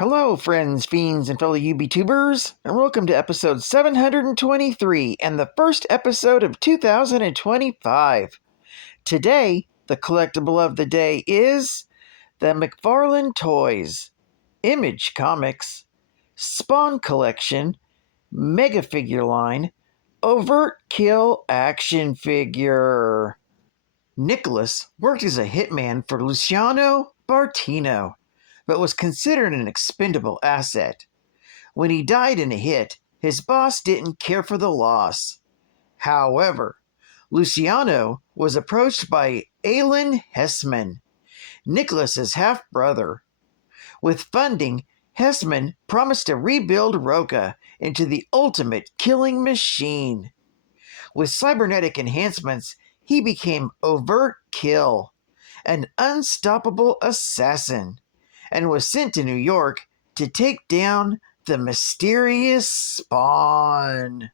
Hello, friends, fiends, and fellow UBTubers, and welcome to episode 723 and the first episode of 2025. Today, the collectible of the day is the Mcfarlane Toys, Image Comics, Spawn Collection, Mega Figure Line, Overtkill Action Figure. Nicholas worked as a hitman for Luciano Bartino, but was considered an expendable asset. When he died in a hit, his boss didn't care for the loss. However, Luciano was approached by Alan Hessman, Nicholas's half-brother. With funding, Hessman promised to rebuild Roca into the ultimate killing machine. With cybernetic enhancements, he became Overtkill, an unstoppable assassin, and was sent to New York to take down the mysterious Spawn.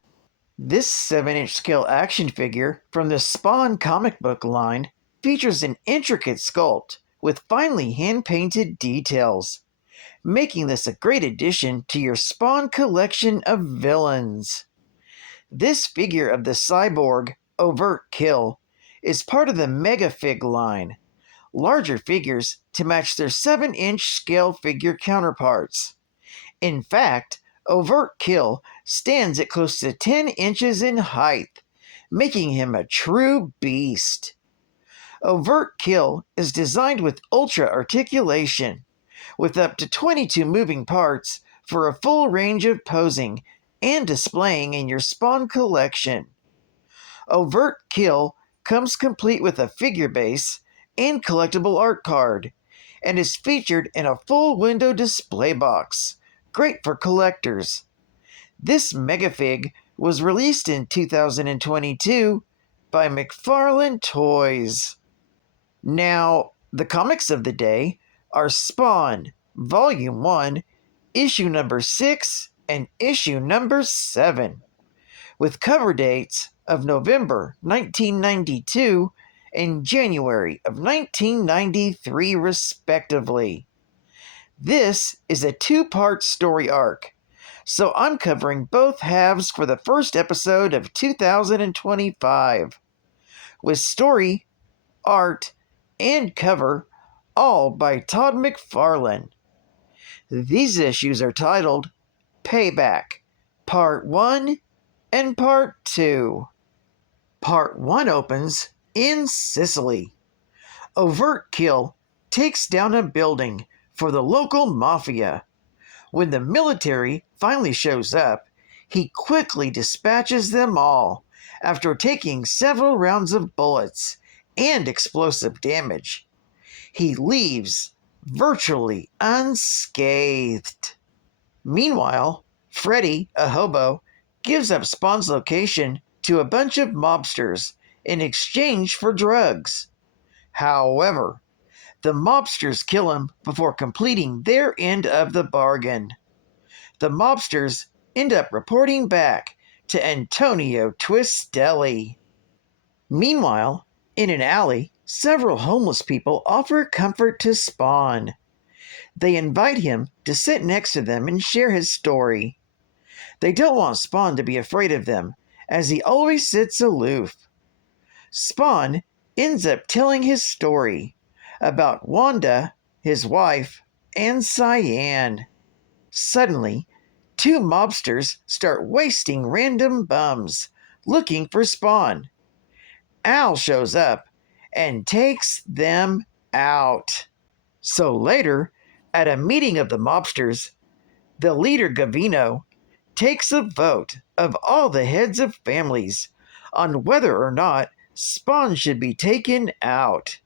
This 7-inch scale action figure from the Spawn comic book line features an intricate sculpt with finely hand-painted details, making this a great addition to your Spawn collection of villains. This figure of the cyborg Overtkill is part of the Mega Fig line, larger figures to match their 7-inch scale figure counterparts. In fact, Overtkill stands at close to 10 inches in height, making him a true beast. Overtkill is designed with ultra articulation, with up to 22 moving parts for a full range of posing and displaying in your Spawn collection. Overtkill comes complete with a figure base and collectible art card, and is featured in a full window display box, great for collectors. This Megafig was released in 2022 by Mcfarlane Toys. Now, the comics of the day are Spawn, Volume 1, Issue number 6, and Issue number 7, with cover dates of November 1992 and January of 1993 respectively. This is a 2-part story arc, so I'm covering both halves for the first episode of 2025, with story, art, and cover all by Todd McFarlane. These issues are titled Payback, Part 1 and Part 2. Part 1 opens in Sicily. Overtkill takes down a building for the local mafia. When the military finally shows up, he quickly dispatches them all after taking several rounds of bullets and explosive damage. He leaves virtually unscathed. Meanwhile, Freddy, a hobo, gives up Spawn's location to a bunch of mobsters in exchange for drugs. However, the mobsters kill him before completing their end of the bargain. The mobsters end up reporting back to Antonio Twistelli. Meanwhile, in an alley, several homeless people offer comfort to Spawn. They invite him to sit next to them and share his story. They don't want Spawn to be afraid of them, as he always sits aloof. Spawn ends up telling his story about Wanda, his wife, and Cyan. Suddenly, 2 mobsters start wasting random bums, looking for Spawn. Al shows up and takes them out. So later, at a meeting of the mobsters, the leader Gavino takes a vote of all the heads of families on whether or not Spawn should be taken out.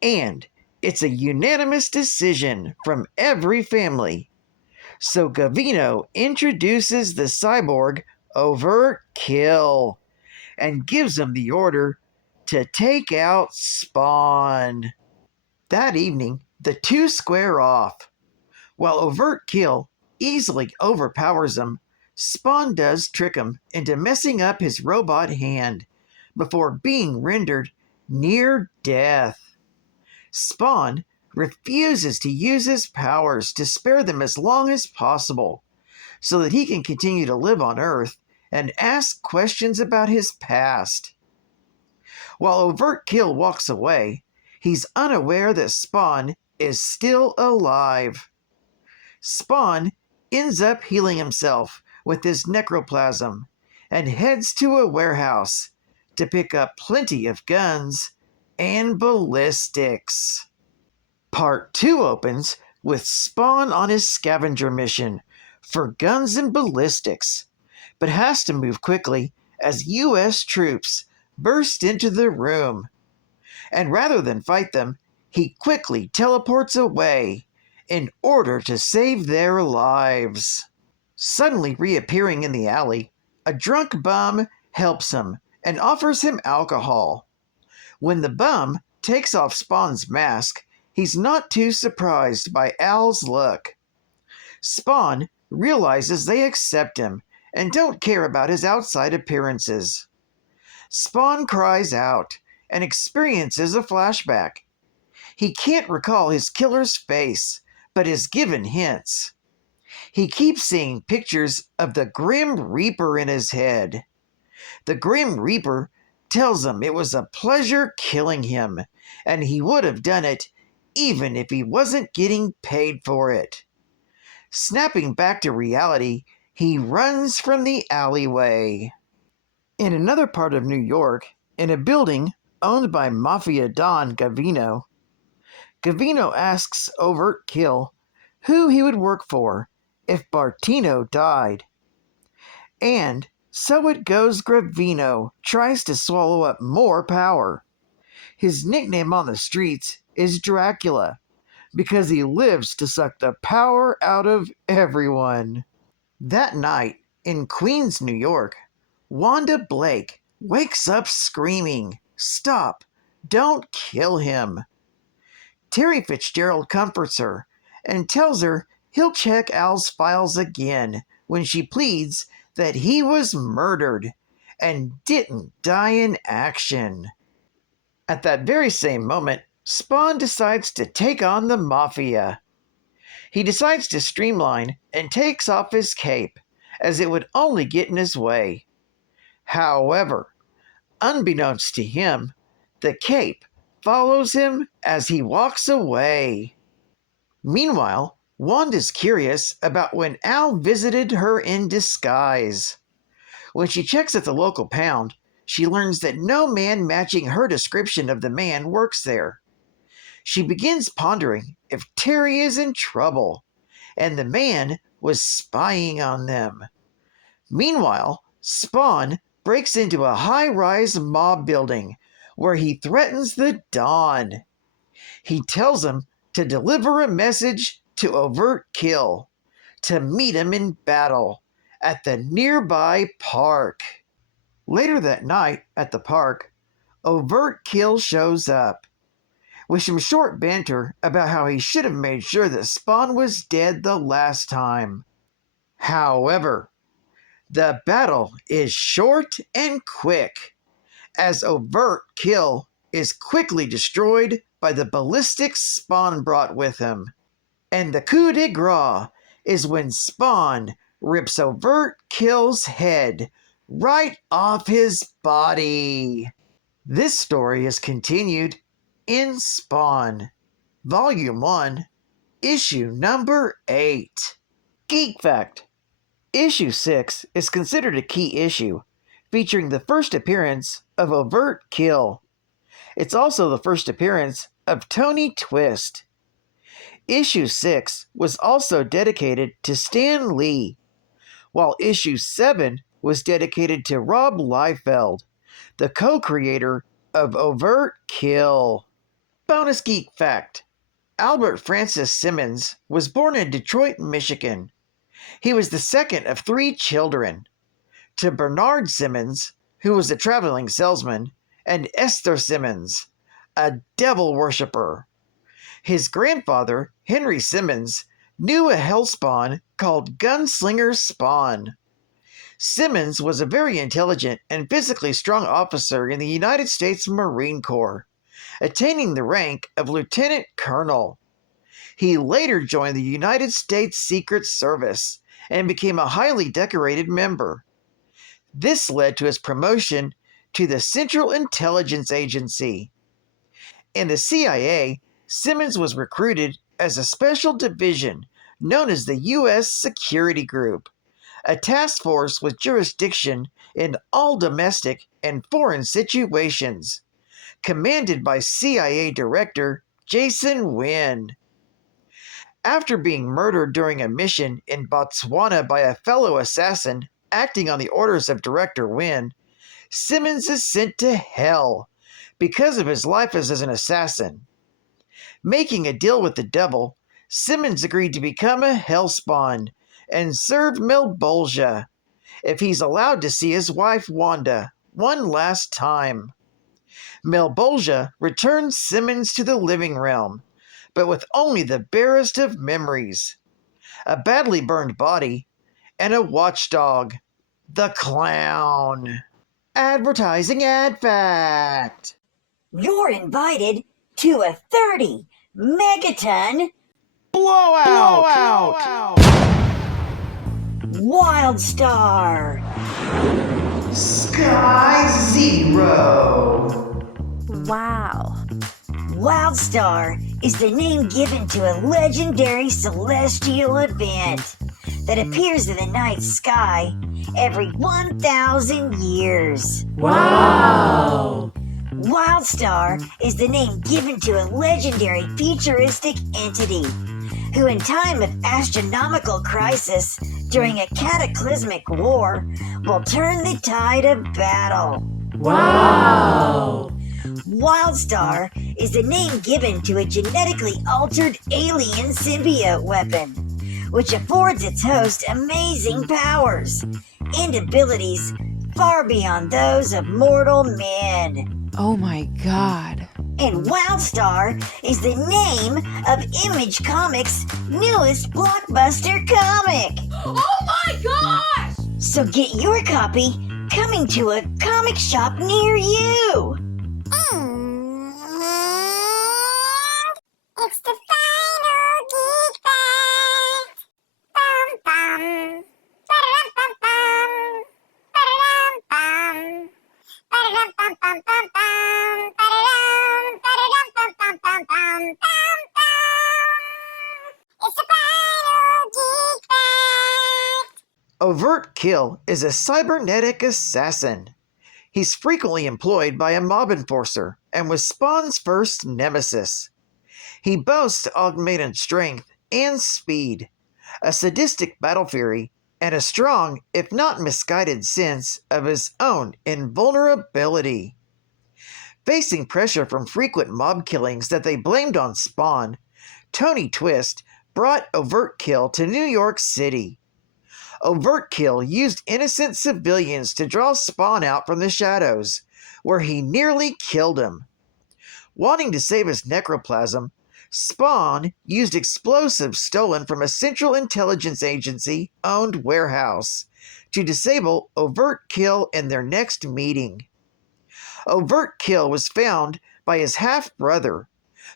And it's a unanimous decision from every family. So Gavino introduces the cyborg Overtkill and gives him the order to take out Spawn. That evening, the two square off. While Overtkill easily overpowers him, Spawn does trick him into messing up his robot hand before being rendered near death. Spawn refuses to use his powers to spare them as long as possible, so that he can continue to live on Earth and ask questions about his past. While Overtkill walks away, he's unaware that Spawn is still alive. Spawn ends up healing himself with his necroplasm and heads to a warehouse to pick up plenty of guns and ballistics. Part 2 opens with Spawn on his scavenger mission for guns and ballistics, but has to move quickly as U.S. troops burst into the room. And rather than fight them, he quickly teleports away in order to save their lives. Suddenly reappearing in the alley, a drunk bum helps him and offers him alcohol. When the bum takes off Spawn's mask, he's not too surprised by Al's look. Spawn realizes they accept him and don't care about his outside appearances. Spawn cries out and experiences a flashback. He can't recall his killer's face, but is given hints. He keeps seeing pictures of the Grim Reaper in his head. The Grim Reaper tells him it was a pleasure killing him, and he would have done it even if he wasn't getting paid for it. Snapping back to reality, he runs from the alleyway. In another part of New York, in a building owned by Mafia Don Gavino, Gavino asks Overtkill who he would work for if Bartino died. And so it goes, Gavino tries to swallow up more power. His nickname on the streets is Dracula, because he lives to suck the power out of everyone. That night, in Queens, New York, Wanda Blake wakes up screaming, "Stop! Don't kill him!" Terry Fitzgerald comforts her and tells her he'll check Al's files again when she pleads that he was murdered and didn't die in action. At that very same moment, Spawn decides to take on the Mafia. He decides to streamline and takes off his cape, as it would only get in his way. However, unbeknownst to him, the cape follows him as he walks away. Meanwhile, Wanda's curious about when Al visited her in disguise. When she checks at the local pound, she learns that no man matching her description of the man works there. She begins pondering if Terry is in trouble, and the man was spying on them. Meanwhile, Spawn breaks into a high-rise mob building where he threatens the Don. He tells him to deliver a message to Overtkill, to meet him in battle at the nearby park. Later that night at the park, Overtkill shows up, with some short banter about how he should have made sure that Spawn was dead the last time. However, the battle is short and quick, as Overtkill is quickly destroyed by the ballistics Spawn brought with him. And the coup de grace is when Spawn rips Overtkill's head right off his body. This story is continued in Spawn, Volume 1, Issue number 8. Geek Fact: Issue 6 is considered a key issue, featuring the first appearance of Overtkill. It's also the first appearance of Tony Twist. Issue 6 was also dedicated to Stan Lee, while Issue 7 was dedicated to Rob Liefeld, the co-creator of Overtkill. Bonus Geek Fact: Albert Francis Simmons was born in Detroit, Michigan. He was the second of 3 children, to Bernard Simmons, who was a traveling salesman, and Esther Simmons, a devil worshipper. His grandfather, Henry Simmons, knew a hellspawn called Gunslinger Spawn. Simmons was a very intelligent and physically strong officer in the United States Marine Corps, attaining the rank of lieutenant colonel. He later joined the United States Secret Service and became a highly decorated member. This led to his promotion to the Central Intelligence Agency. In the CIA, Simmons was recruited as a special division known as the U.S. Security Group, a task force with jurisdiction in all domestic and foreign situations, commanded by CIA Director Jason Wynn. After being murdered during a mission in Botswana by a fellow assassin acting on the orders of Director Wynn, Simmons is sent to hell because of his life as an assassin. Making a deal with the devil, Simmons agreed to become a hellspawn and serve Melbolgia if he's allowed to see his wife Wanda one last time. Melbolgia returns Simmons to the living realm, but with only the barest of memories, a badly burned body, and a watchdog, the clown. Advertising ad fact. You're invited to a 30 megaton Blowout! WildStar. Sky Zero. Wow. WildStar is the name given to a legendary celestial event that appears in the night sky every 1,000 years. Wow. WildStar is the name given to a legendary futuristic entity who, in time of astronomical crisis during a cataclysmic war, will turn the tide of battle. Wow. WildStar is the name given to a genetically altered alien symbiote weapon, which affords its host amazing powers and abilities far beyond those of mortal men. Oh my God. And WildStar is the name of Image Comics' newest blockbuster comic. Oh my gosh! So get your copy coming to a comic shop near you. It's the final geek fact. Bum bum. Ba-da-dum bum bum. Ba-da-dum bum. Ba-da-dum bum bum bum bum. Ba-da-dum. Ba-da-dum bum bum bum bum. Bum bum. It's the final geek fact. Overtkill is a cybernetic assassin. He's frequently employed by a mob enforcer and was Spawn's first nemesis. He boasts augmented strength and speed, a sadistic battle fury, and a strong, if not misguided, sense of his own invulnerability. Facing pressure from frequent mob killings that they blamed on Spawn, Tony Twist brought Overtkill to New York City. Overtkill used innocent civilians to draw Spawn out from the shadows, where he nearly killed him. Wanting to save his necroplasm, Spawn used explosives stolen from a Central Intelligence Agency-owned warehouse to disable Overtkill in their next meeting. Overtkill was found by his half-brother,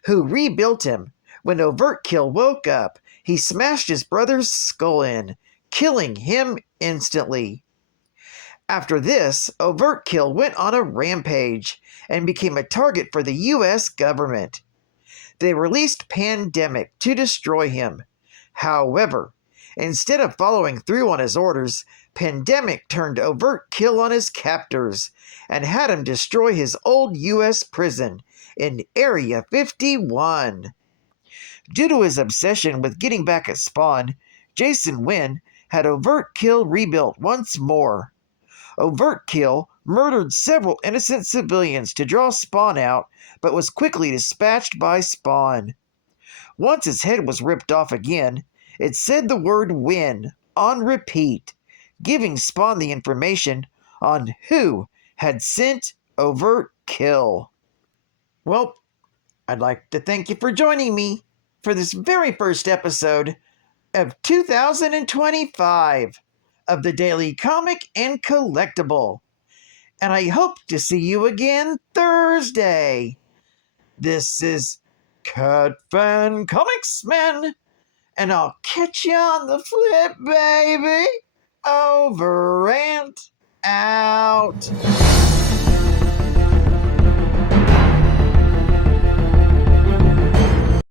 who rebuilt him. When Overtkill woke up, he smashed his brother's skull in, killing him instantly. After this, Overtkill went on a rampage and became a target for the U.S. government. They released Pandemic to destroy him. However, instead of following through on his orders, Pandemic turned Overtkill on his captors and had him destroy his old U.S. prison in Area 51. Due to his obsession with getting back at Spawn, Jason Wynn had Overtkill rebuilt once more. Overtkill murdered several innocent civilians to draw Spawn out, but was quickly dispatched by Spawn. Once his head was ripped off again, it said the word "win" on repeat, giving Spawn the information on who had sent Overtkill. Well, I'd like to thank you for joining me for this very first episode of 2025 of the Daily Comic and Collectible. And I hope to see you again Thursday. This is Cat Fan Comics Men, and I'll catch you on the flip, baby. Over and out.